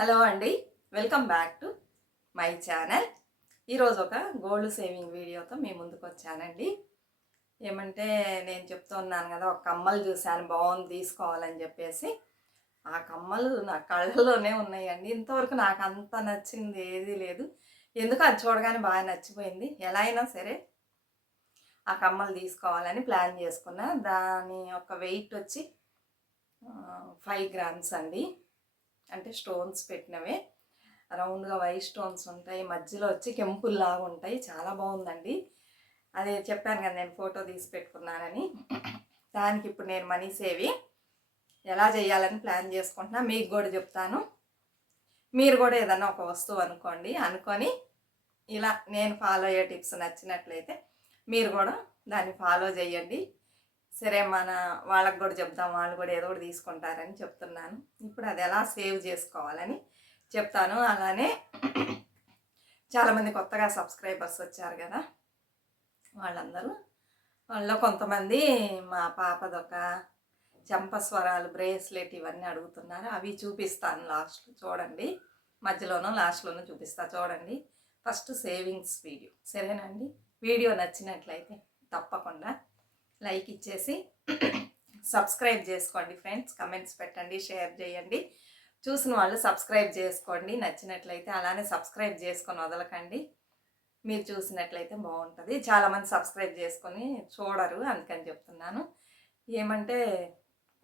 Hello అండి. Welcome back to my channel. ఈరోజు ఒక గోల్డ్ సేవింగ్ వీడియోతో మీ ముందుకు వచ్చానండి. ఏమంటే నేను చెప్తున్నాను కదా ఒక కమ్మలు చూశాను బాగుంది తీసుకోవాలని చెప్పేసి. ఆ కమ్మలు నా కళ్ళలోనే ఉన్నాయండి. ఇంతవరకు నాకు అంత నచ్చింది ఏదీ లేదు. ఎందుకు అది చూడగానే బాగా నచ్చిపోయింది. ఎలా అయినా సరే ఆ కమ్మలు తీసుకోవాలని ప్లాన్ చేసుకున్నా. దాని యొక్క వెయిట్ వచ్చి ఫైవ్ గ్రామ్స్ అండి. అంటే స్టోన్స్ పెట్టినవే. రౌండ్గా వైట్ స్టోన్స్ ఉంటాయి. మధ్యలో వచ్చి కెంపుల్లాగా ఉంటాయి. చాలా బాగుందండి. అదే చెప్పాను కదా నేను ఫోటో తీసి పెట్టుకున్నానని. దానికి ఇప్పుడు నేను మనీ సేవి ఎలా చేయాలని ప్లాన్ చేసుకుంటున్నా. మీకు కూడా చెప్తాను. మీరు కూడా ఏదన్నా ఒక వస్తువు అనుకోండి. అనుకొని ఇలా నేను ఫాలో అయ్యే టిప్స్ నచ్చినట్లయితే మీరు కూడా దాన్ని ఫాలో చేయండి. సరే మన వాళ్ళకి కూడా చెప్దాం వాళ్ళు కూడా ఏదో ఒకటి తీసుకుంటారని చెప్తున్నాను. ఇప్పుడు అది ఎలా సేవ్ చేసుకోవాలని చెప్తాను. అలానే చాలామంది కొత్తగా సబ్స్క్రైబర్స్ వచ్చారు కదా వాళ్ళందరూ. వాళ్ళలో కొంతమంది మా పాపదొక చెంపస్వరాలు బ్రేస్లెట్ ఇవన్నీ అడుగుతున్నారు. అవి చూపిస్తాను లాస్ట్ చూడండి. మధ్యలోనూ లాస్ట్లోనూ చూపిస్తా. చూడండి. First savings video. సరేనండి వీడియో నచ్చినట్లయితే తప్పకుండా లైక్ ఇచ్చేసి సబ్స్క్రైబ్ చేసుకోండి ఫ్రెండ్స్ కమెంట్స్ పెట్టండి షేర్ చేయండి. చూసిన వాళ్ళు సబ్స్క్రైబ్ చేసుకోండి నచ్చినట్లయితే అలానే సబ్స్క్రైబ్ చేసుకొని వదలకండి. మీరు చూసినట్లయితే బాగుంటుంది. చాలామంది సబ్స్క్రైబ్ చేసుకొని చూడరు అందుకని చెప్తున్నాను. ఏమంటే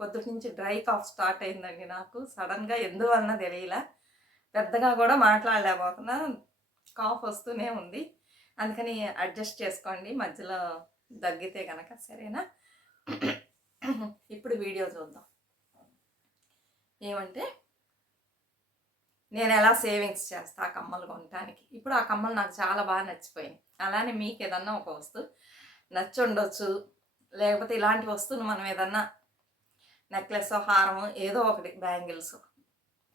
పొద్దుటి నుంచి డ్రై కాఫ్ స్టార్ట్ అయిందండి నాకు. సడన్గా ఎందువలన తెలియలా. పెద్దగా కూడా మాట్లాడలేకపోతున్నా. కాఫ్ వస్తూనే ఉంది. అందుకని అడ్జస్ట్ చేసుకోండి. మధ్యలో తగ్గితే కనుక సరేనా? ఇప్పుడు వీడియో చూద్దాం. ఏమంటే నేను ఎలా సేవింగ్స్ చేస్తా ఆ కమ్మలు కొనడానికి ఇప్పుడు ఆ కమ్మలు నాకు చాలా బాగా నచ్చిపోయింది అలానే మీకు ఏదన్నా ఒక వస్తువు నచ్చి ఉండొచ్చు లేకపోతే ఇలాంటి వస్తువును మనం ఏదన్నా నెక్లెస్ హారం ఏదో ఒకటి బ్యాంగిల్స్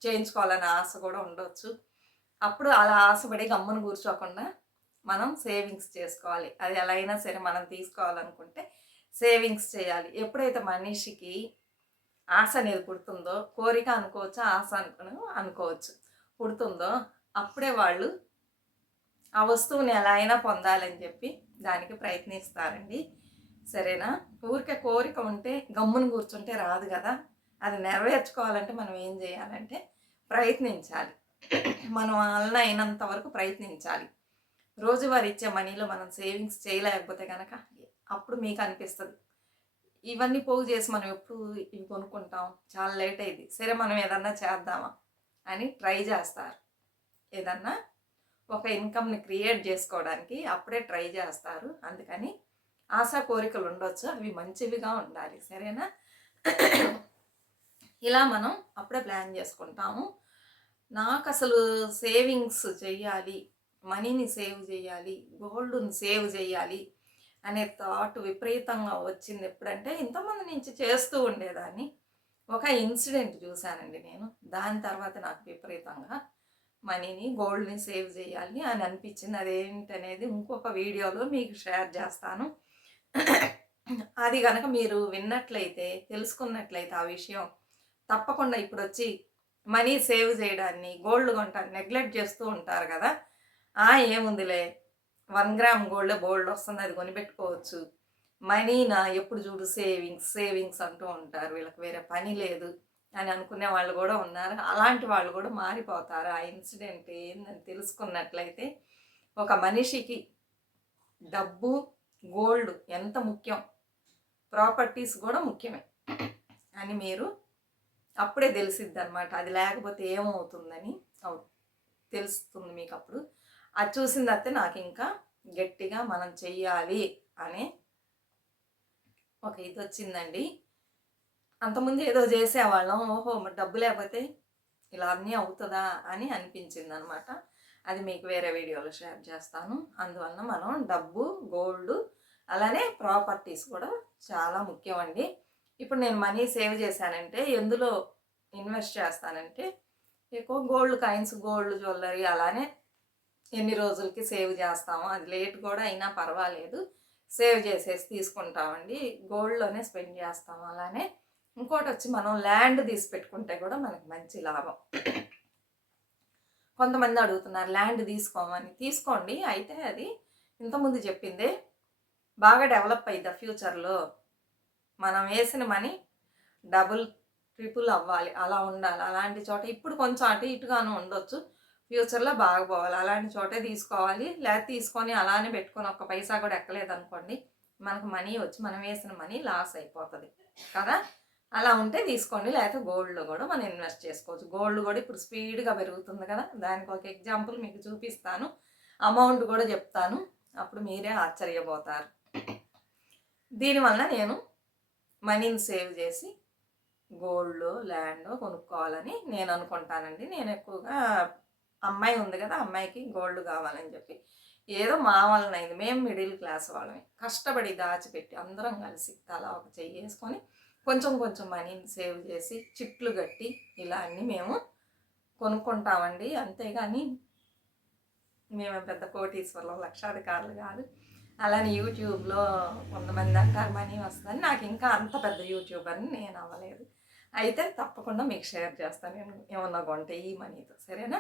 చేయించుకోవాలనే ఆశ కూడా ఉండొచ్చు. అప్పుడు అలా ఆశపడి గమ్మును కూర్చోకుండా మనం సేవింగ్స్ చేసుకోవాలి. అది ఎలా అయినా సరే మనం తీసుకోవాలనుకుంటే సేవింగ్స్ చేయాలి. ఎప్పుడైతే మనిషికి ఆశ అనేది పుడుతుందో కోరిక అనుకోవచ్చు ఆశ అనుకుని అనుకోవచ్చు. పుడుతుందో అప్పుడే వాళ్ళు ఆ వస్తువుని ఎలా అయినా పొందాలని చెప్పి దానికి ప్రయత్నిస్తారండి. సరేనా? ఊరికే కోరిక ఉంటే గమ్మును కూర్చుంటే రాదు కదా. అది నెరవేర్చుకోవాలంటే మనం ఏం చేయాలంటే ప్రయత్నించాలి. మనం వలన అయినంత వరకు ప్రయత్నించాలి. రోజువారీ ఇచ్చే మనీలో మనం సేవింగ్స్ చేయలేకపోతే కనుక అప్పుడు మీకు అనిపిస్తుంది. ఇవన్నీ పోగు చేసి మనం ఎప్పుడు ఇవి కొనుక్కుంటాం. చాలా లేట్ అయింది. సరే మనం ఏదన్నా చేద్దామా అని ట్రై చేస్తారు. ఏదన్నా ఒక ఇన్కమ్ని క్రియేట్ చేసుకోవడానికి అప్పుడే ట్రై చేస్తారు. అందుకని ఆశా కోరికలు ఉండొచ్చు. అవి మంచివిగా ఉండాలి. సరేనా? ఇలా మనం అప్పుడే ప్లాన్ చేసుకుంటాము. నాకు అసలు సేవింగ్స్ చెయ్యాలి మనీని సేవ్ చేయాలి గోల్డ్ని సేవ్ చేయాలి అనే థాట్ విపరీతంగా వచ్చింది. ఎప్పుడంటే ఇంతమంది నుంచి చేస్తూ ఉండేదాన్ని. ఒక ఇన్సిడెంట్ చూశానండి నేను. దాని తర్వాత నాకు విపరీతంగా మనీని గోల్డ్ని సేవ్ చేయాలి అని అనిపించింది. అదేంటనేది ఇంకొక వీడియోలో మీకు షేర్ చేస్తాను. అది కనుక మీరు విన్నట్లయితే తెలుసుకున్నట్లయితే ఆ విషయం తప్పకుండా ఇప్పుడు వచ్చి మనీ సేవ్ చేయడాన్ని గోల్డ్ కొంటారు నెగ్లెక్ట్ చేస్తూ ఉంటారు కదా. ఏముందిలే. వన్ గ్రామ్ గోల్డ్ బోల్డ్ వస్తుంది అది కొనిపెట్టుకోవచ్చు. మనీ నా ఎప్పుడు చూడు సేవింగ్స్ సేవింగ్స్ అంటూ ఉంటారు. వీళ్ళకి వేరే పని లేదు అని అనుకునే వాళ్ళు కూడా ఉన్నారు. అలాంటి వాళ్ళు కూడా మారిపోతారు. ఆ ఇన్సిడెంట్ ఏందని తెలుసుకున్నట్లయితే ఒక మనిషికి డబ్బు గోల్డ్ ఎంత ముఖ్యం? ప్రాపర్టీస్ కూడా ముఖ్యమే అని మీరు అప్పుడే తెలిసిద్ది అనమాట అది లేకపోతే ఏమవుతుందని తెలుస్తుంది మీకు అప్పుడు అది చూసిన తర్వాత నాకు ఇంకా గట్టిగా మనం చెయ్యాలి అనే ఒక ఇది వచ్చిందండి అంతకుముందు ఏదో చేసేవాళ్ళం. ఓహో డబ్బు లేకపోతే ఇలా అన్నీ అవుతుందా అని అనిపించింది అనమాట అది మీకు వేరే వీడియోలో షేర్ చేస్తాను. అందువలన మనం డబ్బు గోల్డ్ అలానే ప్రాపర్టీస్ కూడా చాలా ముఖ్యం అండి ఇప్పుడు నేను మనీ సేవ్ చేశానంటే ఎందులో ఇన్వెస్ట్ చేస్తానంటే ఎక్కువ గోల్డ్ కాయిన్స్ గోల్డ్ జ్యువెలరీ అలానే ఎన్ని రోజులకి సేవ్ చేస్తాము అది లేట్ కూడా అయినా పర్వాలేదు. సేవ్ చేసేసి తీసుకుంటామండి. గోల్డ్లోనే స్పెండ్ చేస్తాము అలానే. ఇంకోటి వచ్చి మనం ల్యాండ్ తీసి పెట్టుకుంటే కూడా మనకి మంచి లాభం. కొంతమంది అడుగుతున్నారు ల్యాండ్ తీసుకోమని. తీసుకోండి. అయితే అది ఇంతకుముందు చెప్పిందే బాగా డెవలప్ అయ్యిద్ది ఫ్యూచర్లో? మనం వేసిన మనీ డబుల్ ట్రిపుల్ అవ్వాలి. అలా ఉండాలి. అలాంటి చోట ఇప్పుడు కొంచెం అటు ఇటుగాను ఉండొచ్చు. ఫ్యూచర్లో బాగా పోవాలి అలాంటి చోటే తీసుకోవాలి. లేదా తీసుకొని అలానే పెట్టుకొని ఒక్క పైసా కూడా ఎక్కలేదు అనుకోండి మనకు మనీ వచ్చి మనం వేసిన మనీ లాస్ అయిపోతుంది. కదా? అలా ఉంటే తీసుకోండి. లేకపోతే గోల్డ్లో కూడా మనం ఇన్వెస్ట్ చేసుకోవచ్చు. గోల్డ్ కూడా ఇప్పుడు స్పీడ్గా పెరుగుతుంది కదా? దానికి ఒక ఎగ్జాంపుల్ మీకు చూపిస్తాను. అమౌంట్ కూడా చెప్తాను. అప్పుడు మీరే ఆశ్చర్యపోతారు. దీనివల్ల నేను మనీని సేవ్ చేసి గోల్డ్ ల్యాండ్ కొనుక్కోవాలని నేను అనుకుంటానండి. నేను ఎక్కువగా అమ్మాయి ఉంది కదా అమ్మాయికి గోల్డ్ కావాలని చెప్పి ఏదో మా వలన అయింది. మేము మిడిల్ క్లాస్ వాళ్ళమే. కష్టపడి దాచిపెట్టి అందరం కలిసి తల ఒక చెయ్యి వేసుకొని కొంచెం కొంచెం మనీని సేవ్ చేసి చిట్లు కట్టి ఇలా అన్నీ మేము కొనుక్కుంటామండి. అంతేగాని మేము పెద్ద కోటీశ్వర్లు లక్షాధికారులు కాదు. అలానే యూట్యూబ్లో కొంతమంది అంటారు మనీ వస్తుందని. నాకు ఇంకా అంత పెద్ద యూట్యూబర్ని నేను అవ్వలేదు. అయితే తప్పకుండా మీకు షేర్ చేస్తాను. నేను ఏమన్నా కొంటే ఈ మనీతో. సరేనా?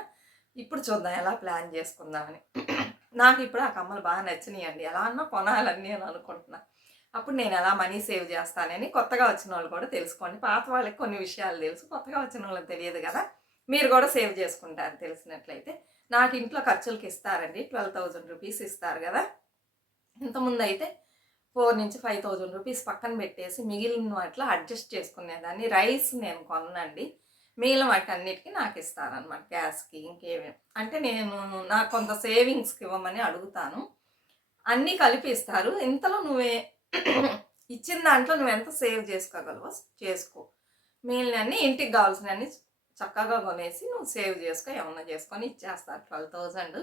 ఇప్పుడు చూద్దాం ఎలా ప్లాన్ చేసుకుందామని. నాకు ఇప్పుడు ఆ కమ్మలు బాగా నచ్చినాయండి. ఎలా అన్నా కొనాలని నేను అనుకుంటున్నా. అప్పుడు నేను ఎలా మనీ సేవ్ చేస్తానని కొత్తగా వచ్చిన వాళ్ళు కూడా తెలుసుకోండి. పాత వాళ్ళకి కొన్ని విషయాలు తెలుసు. కొత్తగా వచ్చిన వాళ్ళకి తెలియదు కదా. మీరు కూడా సేవ్ చేసుకుంటారు తెలిసినట్లయితే. నాకు ఇంట్లో ఖర్చులకి ఇస్తారండి. ట్వెల్వ్ థౌజండ్ రూపీస్ ఇస్తారు కదా. ఇంతకుముందు అయితే ఫోర్ నుంచి ఫైవ్ థౌజండ్ రూపీస్ పక్కన పెట్టేసి మిగిలిన వాటిలో అడ్జస్ట్ చేసుకునేదాన్ని. రైస్ నేను కొనండి మిగిలిన వాటి అన్నిటికీ నాకు ఇస్తారనమాట గ్యాస్కి ఇంకేమేమి అంటే నేను నాకు కొంత సేవింగ్స్కి ఇవ్వమని అడుగుతాను. అన్నీ కలిపి ఇస్తారు ఇంతలో నువ్వే ఇచ్చిన దాంట్లో నువ్వు ఎంత సేవ్ చేసుకోగలవో చేసుకో. మిగిలినన్నీ ఇంటికి కావాల్సినవన్నీ చక్కగా కొనేసి నువ్వు సేవ్ చేసుకో ఏమన్నా చేసుకొని ఇచ్చేస్తారు. ట్వెల్వ్ థౌజండ్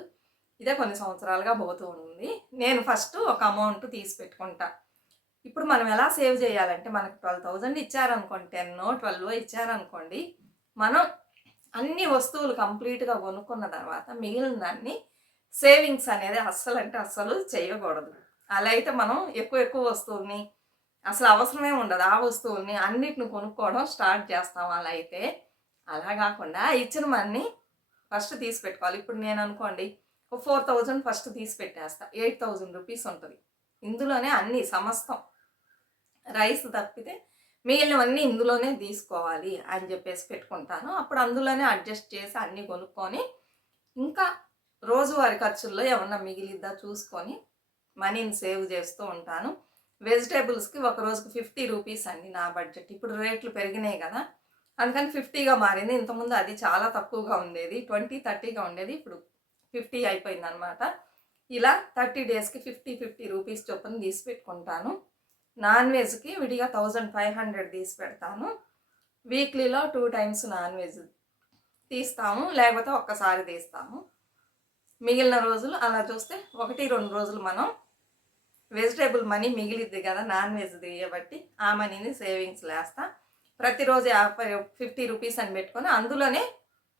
ఇదే కొన్ని సంవత్సరాలుగా పోతూ ఉంది. నేను ఫస్ట్ ఒక అమౌంట్ తీసి పెట్టుకుంటా. ఇప్పుడు మనం ఎలా సేవ్ చేయాలంటే మనకు ట్వెల్వ్ థౌజండ్ ఇచ్చారనుకోండి టెన్ ట్వెల్వ్ ఇచ్చారనుకోండి మనం అన్ని వస్తువులు కంప్లీట్గా కొనుక్కున్న తర్వాత మిగిలిన దాన్ని సేవింగ్స్ అనేది అస్సలు అంటే అస్సలు చేయకూడదు. అలా అయితే మనం ఎక్కువ ఎక్కువ వస్తువుల్ని అసలు అవసరమే ఉండదు. ఆ వస్తువుల్ని అన్నిటిని కొనుక్కోవడం స్టార్ట్ చేస్తాం అలా అయితే. అలా కాకుండా ఇచ్చిన మనని ఫస్ట్ తీసి పెట్టుకోవాలి. ఇప్పుడు నేను అనుకోండి ఒక ఫోర్ థౌజండ్ ఫస్ట్ తీసి పెట్టేస్తా. ఎయిట్ థౌజండ్ రూపీస్ ఉంటుంది. ఇందులోనే అన్ని సమస్తం. రైస్ తప్పితే మిగిలినవన్నీ ఇందులోనే తీసుకోవాలి అని చెప్పేసి పెట్టుకుంటాను. అప్పుడు అందులోనే అడ్జస్ట్ చేసి అన్నీ కొనుక్కొని ఇంకా రోజువారి ఖర్చుల్లో ఏమన్నా మిగిలిద్దా చూసుకొని మనీని సేవ్ చేస్తూ ఉంటాను. వెజిటేబుల్స్కి ఒక రోజుకి ఫిఫ్టీ రూపీస్ అండి నా బడ్జెట్. ఇప్పుడు రేట్లు పెరిగినాయి కదా. అందుకని ఫిఫ్టీగా మారింది. ఇంతకుముందు అది చాలా తక్కువగా ఉండేది. ట్వంటీ థర్టీగా ఉండేది. ఇప్పుడు ఫిఫ్టీ అయిపోయింది అనమాట ఇలా థర్టీ డేస్కి ఫిఫ్టీ ఫిఫ్టీ రూపీస్ చొప్పున తీసి పెట్టుకుంటాను. నాన్ వెజ్కి విడిగా థౌజండ్ ఫైవ్ హండ్రెడ్ తీసి పెడతాను. వీక్లీలో టూ టైమ్స్ నాన్ వెజ్ తీస్తాము లేకపోతే ఒక్కసారి తీస్తాము. మిగిలిన రోజులు అలా చూస్తే ఒకటి రెండు రోజులు మనం వెజిటేబుల్ మనీ మిగిలిద్ది కదా నాన్ వెజ్ తీయబట్టి ఆ మనీని సేవింగ్స్ లేస్తా. ప్రతిరోజు యాభై ఫిఫ్టీ రూపీస్ అని పెట్టుకొని అందులోనే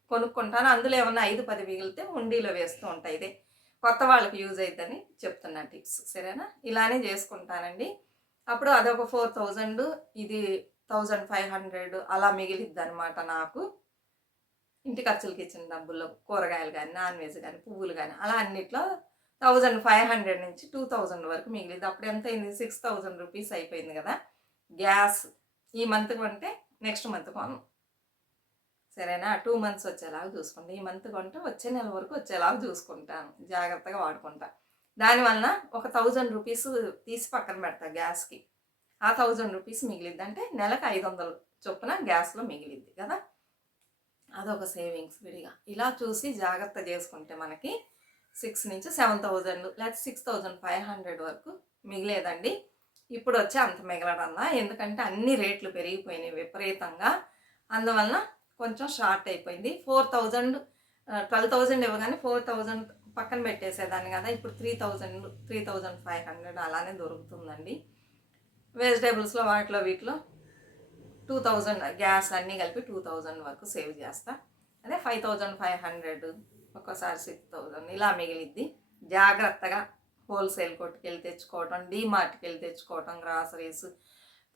కొనుక్కుంటాను. అందులో ఏమన్నా ఐదు పది మిగిలితే ఉండీలో వేస్తూ ఉంటాయి ఇదే కొత్త వాళ్ళకి యూజ్ అవుతుందని చెప్తున్నా టిప్స్. సరేనా? ఇలానే చేసుకుంటానండి. అప్పుడు అదొక ఫోర్ థౌజండ్ ఇది థౌజండ్ ఫైవ్ హండ్రెడ్ అలా మిగిలిద్ది అనమాట నాకు. ఇంటి ఖర్చులకి ఇచ్చిన డబ్బుల్లో కూరగాయలు కానీ నాన్ వెజ్ కానీ పువ్వులు కానీ అలా అన్నిట్లో థౌజండ్ ఫైవ్ హండ్రెడ్ నుంచి టూ థౌజండ్ వరకు మిగిలింది. అప్పుడు ఎంత అయింది? సిక్స్ థౌజండ్ రూపీస్ అయిపోయింది కదా. గ్యాస్ ఈ మంత్ కొంటే నెక్స్ట్ మంత్ కొను. సరేనా? టూ మంత్స్ వచ్చేలాగా చూసుకుంటాను ఈ మంత్ కొంటే వచ్చే నెల వరకు వచ్చేలాగా చూసుకుంటాను. జాగ్రత్తగా వాడుకుంటాను దానివలన ఒక థౌజండ్ రూపీస్ తీసి పక్కన పెడతా గ్యాస్కి. ఆ థౌజండ్ రూపీస్ మిగిలిద్ది. అంటే నెలకు ఐదు వందలు చొప్పున గ్యాస్లో మిగిలిద్ది కదా? అదొక సేవింగ్స్ విడిగా. ఇలా చూసి జాగ్రత్త చేసుకుంటే మనకి సిక్స్ నుంచి సెవెన్ థౌజండ్ లేకపోతే సిక్స్ థౌజండ్ ఫైవ్ హండ్రెడ్ వరకు మిగిలేదండి. ఇప్పుడు వచ్చి అంత మిగలడన్నా ఎందుకంటే అన్ని రేట్లు పెరిగిపోయినాయి విపరీతంగా. అందువలన కొంచెం షార్ట్ అయిపోయింది. ఫోర్ థౌజండ్ ట్వెల్వ్ థౌజండ్ ఇవ్వగానే ఫోర్ థౌజండ్ పక్కన పెట్టేసేదాన్ని కదా. ఇప్పుడు three thousand three thousand five hundred అలానే దొరుకుతుందండి. వెజిటేబుల్స్లో వాటిలో వీటిలో టూ థౌజండ్ గ్యాస్ అన్నీ కలిపి టూ థౌజండ్ వరకు సేవ్ చేస్తా. అదే ఫైవ్ థౌజండ్ ఫైవ్ హండ్రెడ్ ఒక్కోసారి సిక్స్ థౌజండ్ ఇలా మిగిలిద్ది. జాగ్రత్తగా హోల్సేల్ కొట్టుకు వెళ్ళి తెచ్చుకోవటం డీమార్ట్కి వెళ్ళి తెచ్చుకోవటం గ్రాసరీస్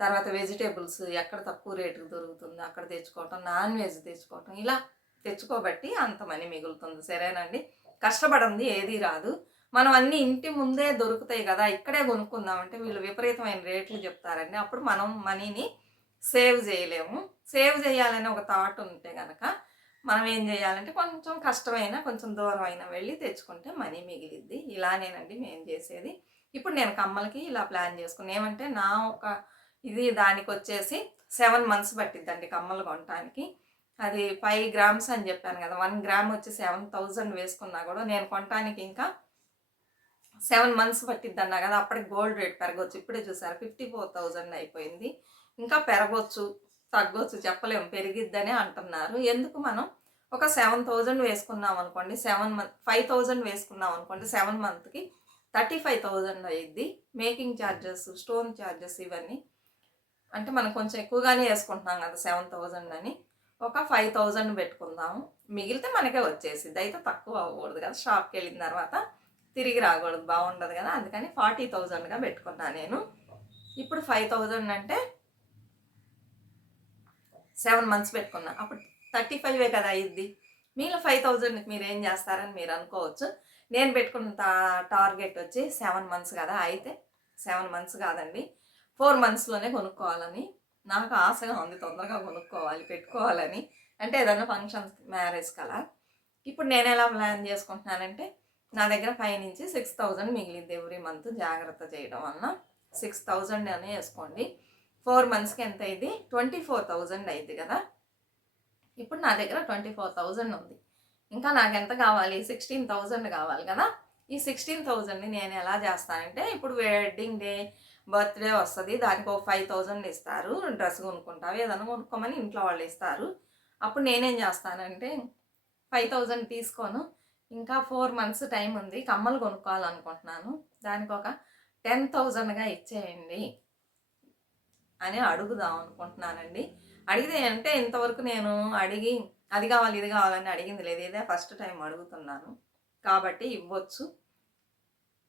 తర్వాత వెజిటేబుల్స్ ఎక్కడ తక్కువ రేటుకు దొరుకుతుందో అక్కడ తెచ్చుకోవటం నాన్ వెజ్ తెచ్చుకోవటం ఇలా తెచ్చుకోబట్టి అంత మనీ మిగులుతుంది. సరేనండి? కష్టపడింది ఏది రాదు. మనం అన్ని ఇంటి ముందే దొరుకుతాయి కదా ఇక్కడే కొనుక్కుందామంటే వీళ్ళు విపరీతమైన రేట్లు చెప్తారండి. అప్పుడు మనం మనీని సేవ్ చేయలేము. సేవ్ చేయాలని ఒక థాట్ ఉంటే కనుక మనం ఏం చేయాలంటే కొంచెం కష్టమైన కొంచెం దూరం అయినా వెళ్ళి తెచ్చుకుంటే మనీ మిగిలిద్ది. ఇలానేనండి మేము చేసేది. ఇప్పుడు నేను కమ్మలకి ఇలా ప్లాన్ చేసుకుని ఏమంటే నా ఒక ఇది దానికి వచ్చేసి సెవెన్ మంత్స్ పట్టిద్దండి కమ్మలు కొనటానికి. అది ఫైవ్ గ్రామ్స్ అని చెప్పాను కదా వన్ గ్రామ్ వచ్చి సెవెన్ థౌజండ్ వేసుకున్నా కూడా నేను కొనటానికి ఇంకా సెవెన్ మంత్స్ పట్టిద్ది అన్నా కదా అప్పటికి గోల్డ్ రేట్ పెరగవచ్చు ఇప్పుడే చూసారు ఫిఫ్టీ ఫోర్ థౌజండ్ అయిపోయింది. ఇంకా పెరగవచ్చు తగ్గొచ్చు చెప్పలేము పెరిగిద్దనే అంటున్నారు. ఎందుకు మనం ఒక సెవెన్ థౌజండ్ వేసుకున్నాం అనుకోండి సెవెన్ మంత్ ఫైవ్ థౌజండ్ వేసుకున్నాం అనుకోండి సెవెన్ మంత్కి థర్టీ ఫైవ్ థౌజండ్ అయ్యిద్ది మేకింగ్ ఛార్జెస్ స్టోన్ ఛార్జెస్ ఇవన్నీ. అంటే మనం కొంచెం ఎక్కువగానే వేసుకుంటున్నాం కదా సెవెన్ థౌజండ్ అని. ఒక ఫైవ్ థౌజండ్ పెట్టుకుందాము మిగిలితే మనకే వచ్చేసింది అయితే తక్కువ అవ్వకూడదు కదా. షాప్కి వెళ్ళిన తర్వాత తిరిగి రాకూడదు. బాగుండదు కదా. అందుకని ఫార్టీ థౌజండ్గా పెట్టుకున్నాను నేను. ఇప్పుడు ఫైవ్ థౌజండ్ అంటే సెవెన్ మంత్స్ పెట్టుకున్నా. అప్పుడు థర్టీ ఫైవే కదా అయ్యిద్ది మిగిలిన ఫైవ్ థౌజండ్కి మీరు ఏం చేస్తారని మీరు అనుకోవచ్చు. నేను పెట్టుకున్న టార్గెట్ వచ్చి సెవెన్ మంత్స్ కదా. అయితే సెవెన్ మంత్స్ కాదండి. ఫోర్ మంత్స్లోనే కొనుక్కోవాలని నాకు ఆశగా ఉంది తొందరగా కొనుక్కోవాలి పెట్టుకోవాలని. అంటే ఏదైనా ఫంక్షన్స్ మ్యారేజ్ అలా ఇప్పుడు నేను ఎలా ప్లాన్ చేసుకుంటున్నానంటే నా దగ్గర ఫైవ్ నుంచి సిక్స్ థౌజండ్ మిగిలింది ఎవ్రీ మంత్ జాగ్రత్త చేయడం వలన. సిక్స్ థౌజండ్ అనే వేసుకోండి. ఫోర్ మంత్స్కి ఎంత అయింది? ట్వంటీ ఫోర్ థౌజండ్ అయింది కదా. ఇప్పుడు నా దగ్గర ట్వంటీ ఫోర్ థౌజండ్ ఉంది. ఇంకా నాకు ఎంత కావాలి? సిక్స్టీన్ థౌజండ్ కావాలి కదా. ఈ సిక్స్టీన్ థౌజండ్ని నేను ఎలా చేస్తానంటే ఇప్పుడు వెడ్డింగ్ డే బర్త్డే వస్తుంది దానికి ఒక ఫైవ్ థౌజండ్ ఇస్తారు డ్రెస్ కొనుక్కుంటావు ఏదైనా కొనుక్కోమని ఇంట్లో వాళ్ళు ఇస్తారు. అప్పుడు నేనేం చేస్తానంటే ఫైవ్ థౌజండ్ తీసుకోను. ఇంకా ఫోర్ మంత్స్ టైం ఉంది కమ్మలు కొనుక్కోవాలనుకుంటున్నాను. దానికి ఒక టెన్ థౌజండ్గా ఇచ్చేయండి అని అడుగుదాం అనుకుంటున్నానండి. అడిగితే అంటే ఇంతవరకు నేను అడిగి అది కావాలి ఇది కావాలని అడిగింది లేదు. ఇదే ఫస్ట్ టైం అడుగుతున్నాను. కాబట్టి ఇవ్వచ్చు.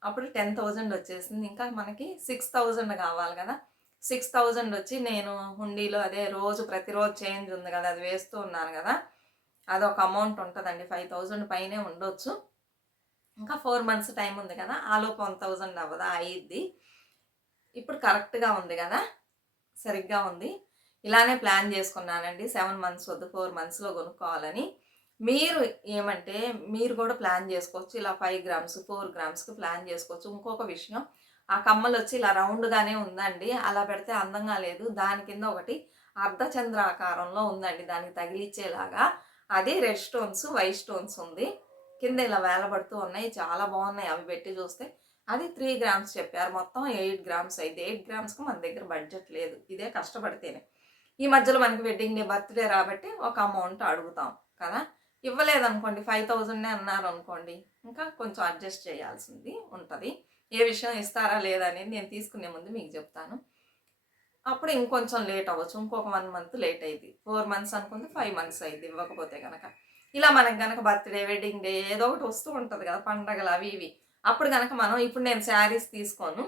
అప్పుడు టెన్ థౌజండ్ వచ్చేసింది. ఇంకా మనకి సిక్స్ థౌజండ్ కావాలి కదా. సిక్స్ థౌజండ్ వచ్చి నేను హుండీలో అదే రోజు ప్రతిరోజు చేంజ్ ఉంది కదా అది వేస్తూ ఉన్నాను కదా. అదొక అమౌంట్ ఉంటుందండి ఫైవ్ థౌజండ్ పైనే ఉండొచ్చు. ఇంకా ఫోర్ మంత్స్ టైం ఉంది కదా ఆలోపు వన్ థౌజండ్ అవ్వదా అయ్యిద్ది. ఇప్పుడు కరెక్ట్గా ఉంది కదా సరిగ్గా ఉంది. ఇలానే ప్లాన్ చేసుకున్నానండి సెవెన్ మంత్స్ వద్దు ఫోర్ మంత్స్లో కొనుక్కోవాలని. మీరు ఏమంటే మీరు కూడా ప్లాన్ చేసుకోవచ్చు. ఇలా ఫైవ్ గ్రామ్స్ ఫోర్ గ్రామ్స్కి ప్లాన్ చేసుకోవచ్చు. ఇంకొక విషయం ఆ కమ్మలు వచ్చి ఇలా రౌండ్గానే ఉందండి. అలా పెడితే అందంగా లేదు. దాని కింద ఒకటి అర్ధచంద్రాకారంలో ఉందండి. దానికి తగిలిచ్చేలాగా అది రెడ్ స్టోన్స్ వైట్ స్టోన్స్ ఉంది. కింద ఇలా వేలబడుతూ ఉన్నాయి. చాలా బాగున్నాయి. అవి పెట్టి చూస్తే అది త్రీ గ్రామ్స్ చెప్పారు. మొత్తం ఎయిట్ గ్రామ్స్ అయితే ఎయిట్ గ్రామ్స్కి మన దగ్గర బడ్జెట్ లేదు. ఇదే కష్టపడితేనే. ఈ మధ్యలో మనకి వెడ్డింగ్ డే బర్త్డే రాబట్టి ఒక అమౌంట్ అడుగుతాం కదా. ఇవ్వలేదనుకోండి ఫైవ్ థౌజండ్నే అన్నారు అనుకోండి ఇంకా కొంచెం అడ్జస్ట్ చేయాల్సింది ఉంటుంది. ఏ విషయం ఇస్తారా లేదా అనేది నేను తీసుకునే ముందు మీకు చెప్తాను. అప్పుడు ఇంకొంచెం లేట్ అవ్వచ్చు ఇంకొక వన్ మంత్ లేట్ అయింది ఫోర్ మంత్స్ అనుకుంది ఫైవ్ మంత్స్ అయింది ఇవ్వకపోతే కనుక ఇలా మనకి కనుక బర్త్డే వెడ్డింగ్ డే ఏదో ఒకటి వస్తూ ఉంటుంది కదా పండగలు అవి ఇవి. అప్పుడు కనుక మనం ఇప్పుడు నేను శారీస్ తీసుకోను.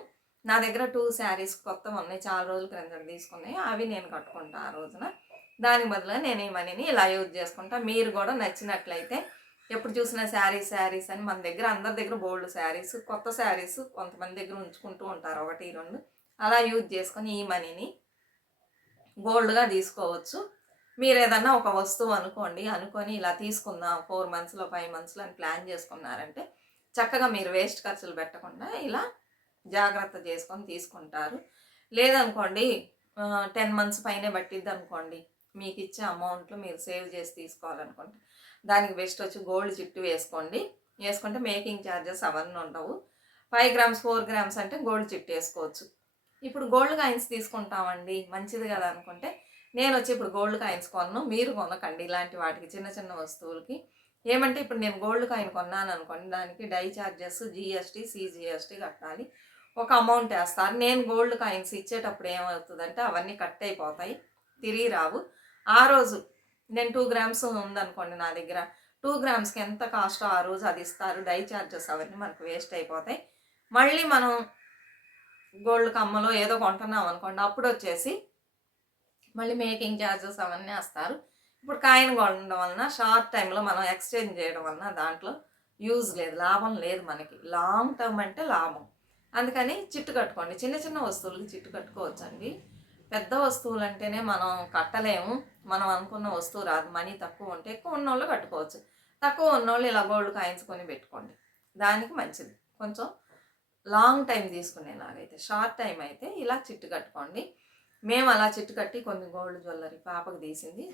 నా దగ్గర టూ శారీస్ కొత్త ఉన్నాయి చాలా రోజుల క్రిందట తీసుకున్నాయి. అవి నేను కట్టుకుంటా ఆ రోజున. దాని బదులుగా నేను ఈ మనీని ఇలా యూజ్ చేసుకుంటా. మీరు కూడా నచ్చినట్లయితే ఎప్పుడు చూసినా శారీస్ శారీస్ అని మన దగ్గర అందరి దగ్గర బోల్డ్ శారీస్ కొత్త శారీస్ కొంతమంది దగ్గర ఉంచుకుంటూ ఉంటారు. ఒకటి రెండు. అలా యూజ్ చేసుకొని ఈ మనీని గోల్డ్గా తీసుకోవచ్చు. మీరు ఏదన్నా ఒక వస్తువు అనుకోండి అనుకొని ఇలా తీసుకుందాం ఫోర్ మంత్స్లో ఫైవ్ మంత్స్లో అని ప్లాన్ చేసుకున్నారంటే చక్కగా మీరు వేస్ట్ ఖర్చులు పెట్టకుండా ఇలా జాగ్రత్త చేసుకొని తీసుకుంటారు. లేదనుకోండి టెన్ మంత్స్ పైనే పట్టిద్ది అనుకోండి మీకు ఇచ్చే అమౌంట్లో మీరు సేవ్ చేసి తీసుకోవాలనుకుంటే దానికి బెస్ట్ వచ్చి గోల్డ్ చిట్టు వేసుకోండి. వేసుకుంటే మేకింగ్ ఛార్జెస్ అవన్నీ ఉండవు. ఫైవ్ గ్రామ్స్ ఫోర్ గ్రామ్స్ అంటే గోల్డ్ చిట్టు వేసుకోవచ్చు. ఇప్పుడు గోల్డ్ కాయిన్స్ తీసుకుంటామండి. మంచిది కదా అనుకుంటే నేను వచ్చి ఇప్పుడు గోల్డ్ కాయిన్స్ కొనను మీరు కొనకండి ఇలాంటి వాటికి చిన్న చిన్న వస్తువులకి. ఏమంటే ఇప్పుడు నేను గోల్డ్ కాయిన్ కొన్నాను అనుకోండి దానికి డై ఛార్జెస్ జిఎస్టీ సిజిఎస్టీ కట్టాలి. ఒక అమౌంట్ వేస్తారు. నేను గోల్డ్ కాయిన్స్ ఇచ్చేటప్పుడు ఏమవుతుందంటే అవన్నీ కట్ అయిపోతాయి తిరిగి రావు. ఆ రోజు నేను టూ గ్రామ్స్ ఉందనుకోండి నా దగ్గర. టూ గ్రామ్స్కి ఎంత కాస్ట్ ఆ రోజు అది ఇస్తారు. డై చార్జెస్ అవన్నీ మనకు వేస్ట్ అయిపోతాయి. మళ్ళీ మనం గోల్డ్ కమ్మలో ఏదో కొంటున్నాం అనుకోండి అప్పుడు వచ్చేసి మళ్ళీ మేకింగ్ ఛార్జెస్ అవన్నీ వేస్తారు. ఇప్పుడు కాయిన్ కొనడం వలన షార్ట్ టైంలో మనం ఎక్స్చేంజ్ చేయడం వలన దాంట్లో యూజ్ లేదు లాభం లేదు మనకి. లాంగ్ టర్మ్ అంటే లాభం. అందుకని చిట్టు కట్టుకోండి. చిన్న చిన్న వస్తువులకి చిట్టు కట్టుకోవచ్చండి. పెద్ద వస్తువులు అంటేనే మనం కట్టలేము. మనం అనుకున్న వస్తువు రాదు మనీ తక్కువ ఉంటే ఎక్కువ ఉన్నోళ్ళు కట్టుకోవచ్చు. తక్కువ ఉన్నోళ్ళు ఇలా గోల్డ్ కాయిన్స్ కొని పెట్టుకోండి. దానికి మంచిది. కొంచెం లాంగ్ టైం తీసుకునేలాగైతే షార్ట్ టైం అయితే ఇలా చిట్టు కట్టుకోండి. మేము అలా చిట్టు కట్టి కొన్ని గోల్డ్ జ్యువెలరీ పాపకు తీసింది.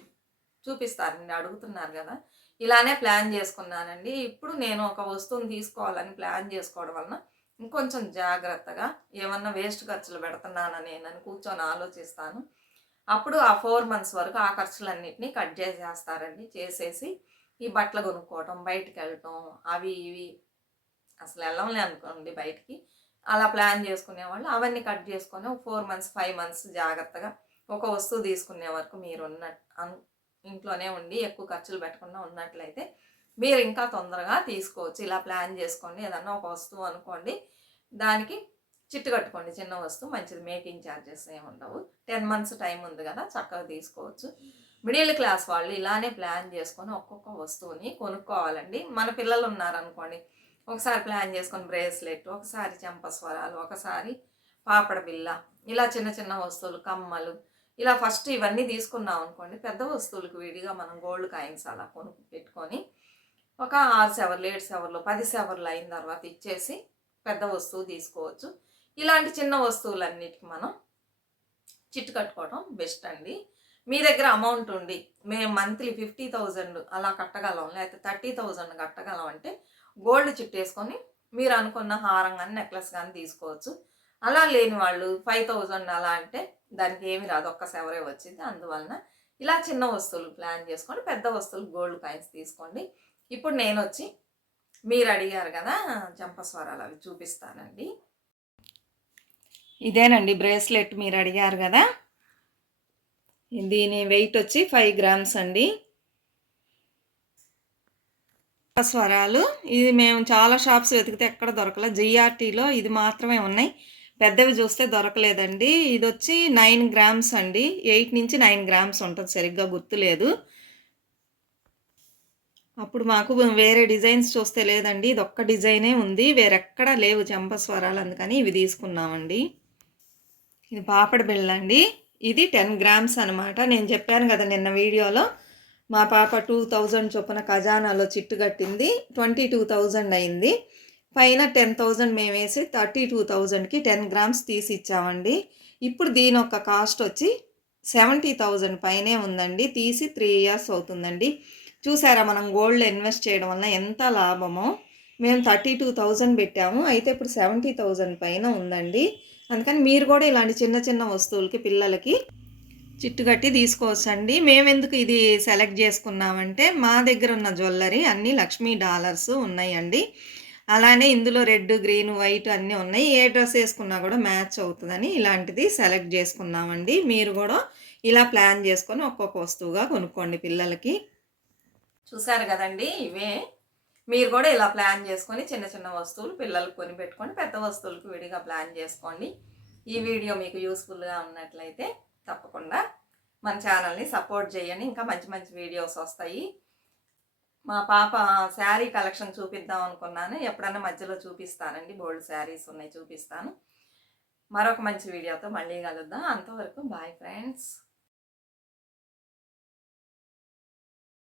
చూపిస్తారండి అడుగుతున్నారు కదా. ఇలానే ప్లాన్ చేసుకున్నానండి. ఇప్పుడు నేను ఒక వస్తువుని తీసుకోవాలని ప్లాన్ చేసుకోవడం వలన ఇంకొంచెం జాగ్రత్తగా ఏమన్నా వేస్ట్ ఖర్చులు పెడుతున్నానని నేను కూర్చొని ఆలోచిస్తాను. అప్పుడు ఆ ఫోర్ మంత్స్ వరకు ఆ ఖర్చులన్నింటినీ కట్ చేసేస్తారండి. చేసేసి ఈ బట్టలు కొనుక్కోవటం బయటికి వెళ్ళటం అవి ఇవి. అసలు వెళ్ళంలే అనుకోండి బయటికి. అలా ప్లాన్ చేసుకునేవాళ్ళు అవన్నీ కట్ చేసుకొని ఒక ఫోర్ మంత్స్ ఫైవ్ మంత్స్ జాగ్రత్తగా ఒక వస్తువు తీసుకునే వరకు మీరు ఉన్న ఇంట్లోనే ఉండి ఎక్కువ ఖర్చులు పెట్టకుండా ఉన్నట్లయితే మీరు ఇంకా తొందరగా తీసుకోవచ్చు. ఇలా ప్లాన్ చేసుకోండి. ఏదన్నా ఒక వస్తువు అనుకోండి దానికి చిట్టు కట్టుకోండి చిన్న వస్తువు మంచిది. మేకింగ్ ఛార్జెస్ ఏమి ఉండవు. టెన్ మంత్స్ టైం ఉంది కదా చక్కగా తీసుకోవచ్చు. మిడిల్ క్లాస్ వాళ్ళు ఇలానే ప్లాన్ చేసుకొని ఒక్కొక్క వస్తువుని కొనుక్కోవాలండి. మన పిల్లలు ఉన్నారనుకోండి ఒకసారి ప్లాన్ చేసుకొని బ్రేస్లెట్ ఒకసారి చెంపస్వరాలు ఒకసారి పాపడ బిల్ల ఇలా చిన్న చిన్న వస్తువులు కమ్మలు ఇలా ఫస్ట్ ఇవన్నీ తీసుకున్నాం అనుకోండి పెద్ద వస్తువులకు విడిగా మనం గోల్డ్ కాయిన్స్ అలా కొను పెట్టుకొని ఒక ఆరు సెవర్లు ఏడు సెవర్లు పది సెవర్లు అయిన తర్వాత ఇచ్చేసి పెద్ద వస్తువు తీసుకోవచ్చు. ఇలాంటి చిన్న వస్తువులన్నిటికి మనం చిట్టు కట్టుకోవడం బెస్ట్ అండి. మీ దగ్గర అమౌంట్ ఉండి మేము మంత్లీ ఫిఫ్టీ థౌజండ్ అలా కట్టగలం లేకపోతే థర్టీ థౌజండ్ కట్టగలం అంటే గోల్డ్ చిట్టేసుకొని మీరు అనుకున్న హారం కానీ నెక్లెస్ కానీ తీసుకోవచ్చు. అలా లేని వాళ్ళు ఫైవ్ థౌజండ్ అలా అంటే దానికి ఏమి రాదు ఒక్క సెవరే వచ్చింది. అందువలన ఇలా చిన్న వస్తువులు ప్లాన్ చేసుకోండి పెద్ద వస్తువులు గోల్డ్ కాయిన్స్ తీసుకోండి. ఇప్పుడు నేను వచ్చి మీరు అడిగారు కదా చంపస్వరాలు అవి చూపిస్తానండి. ఇదేనండి బ్రేస్లెట్ మీరు అడిగారు కదా? దీని వెయిట్ వచ్చి ఫైవ్ గ్రామ్స్ అండి. స్వరాలు. ఇది మేము చాలా షాప్స్ వెతికితే ఎక్కడ దొరకలే జిఆర్టీలో ఇది మాత్రమే ఉన్నాయి. పెద్దవి చూస్తే దొరకలేదండి. ఇది వచ్చి నైన్ గ్రామ్స్ అండి. ఎయిట్ నుంచి నైన్ గ్రామ్స్ ఉంటుంది. సరిగ్గా గుర్తులేదు అప్పుడు మాకు వేరే డిజైన్స్ చూస్తే లేదండి. ఇది ఒక్క డిజైనే ఉంది. వేరెక్కడా లేవు చెంపస్వరాలు అందుకని ఇవి తీసుకున్నామండి. ఇది పాపడ బిళ్ళ అండి. ఇది టెన్ గ్రామ్స్ అనమాట నేను చెప్పాను కదా నిన్న వీడియోలో మా పాప టూ థౌజండ్ చొప్పున ఖజానాలో చిట్టు కట్టింది ట్వంటీ టూ థౌజండ్ అయింది. పైన టెన్ థౌజండ్ మేము వేసి థర్టీ టూ థౌజండ్కి టెన్ గ్రామ్స్ తీసి ఇచ్చామండి. ఇప్పుడు దీని యొక్క కాస్ట్ వచ్చి సెవెంటీ థౌజండ్ పైనే ఉందండి. తీసి త్రీ ఇయర్స్ అవుతుందండి. చూసారా మనం గోల్డ్ ఇన్వెస్ట్ చేయడం వల్ల ఎంత లాభమో. మేము థర్టీ టూ థౌజండ్ పెట్టాము అయితే ఇప్పుడు సెవెంటీ థౌజండ్ పైన ఉందండి. అందుకని మీరు కూడా ఇలాంటి చిన్న చిన్న వస్తువులకి పిల్లలకి చిట్టు కట్టి తీసుకోవచ్చండి. మేము ఎందుకు ఇది సెలెక్ట్ చేసుకున్నామంటే మా దగ్గర ఉన్న జ్యువెలరీ అన్నీ లక్ష్మీ డాలర్స్ ఉన్నాయండి. అలానే ఇందులో రెడ్ గ్రీన్ వైట్ అన్నీ ఉన్నాయి. ఏ డ్రెస్ వేసుకున్నా కూడా మ్యాచ్ అవుతుందని ఇలాంటిది సెలెక్ట్ చేసుకున్నామండి. మీరు కూడా ఇలా ప్లాన్ చేసుకొని ఒక్కొక్క వస్తువుగా కొనుక్కోండి పిల్లలకి. చూసారు కదండి ఇవే మీరు కూడా ఇలా ప్లాన్ చేసుకొని చిన్న చిన్న వస్తువులు పిల్లలకు కొని పెట్టుకొని పెద్ద వస్తువులకు విడిగా ప్లాన్ చేసుకోండి. ఈ వీడియో మీకు యూస్ఫుల్గా ఉన్నట్లయితే తప్పకుండా మన ఛానల్ని సపోర్ట్ చేయండి. ఇంకా మంచి మంచి వీడియోస్ వస్తాయి. మా పాప శారీ కలెక్షన్ చూపిద్దాం అనుకున్నాను. ఎప్పుడన్నా మధ్యలో చూపిస్తానండి. బోల్డ్ శారీస్ ఉన్నాయి చూపిస్తాను. మరొక మంచి వీడియోతో మళ్ళీ కలుద్దాం. అంతవరకు బాయ్ ఫ్రెండ్స్.